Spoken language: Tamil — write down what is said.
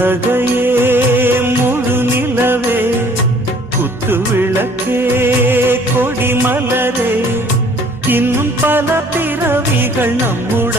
புன்னகையே முழு நிலவே குத்து விளக்கே கொடி மலரே இன்னும் பல பிறவிகள் நம்முடைய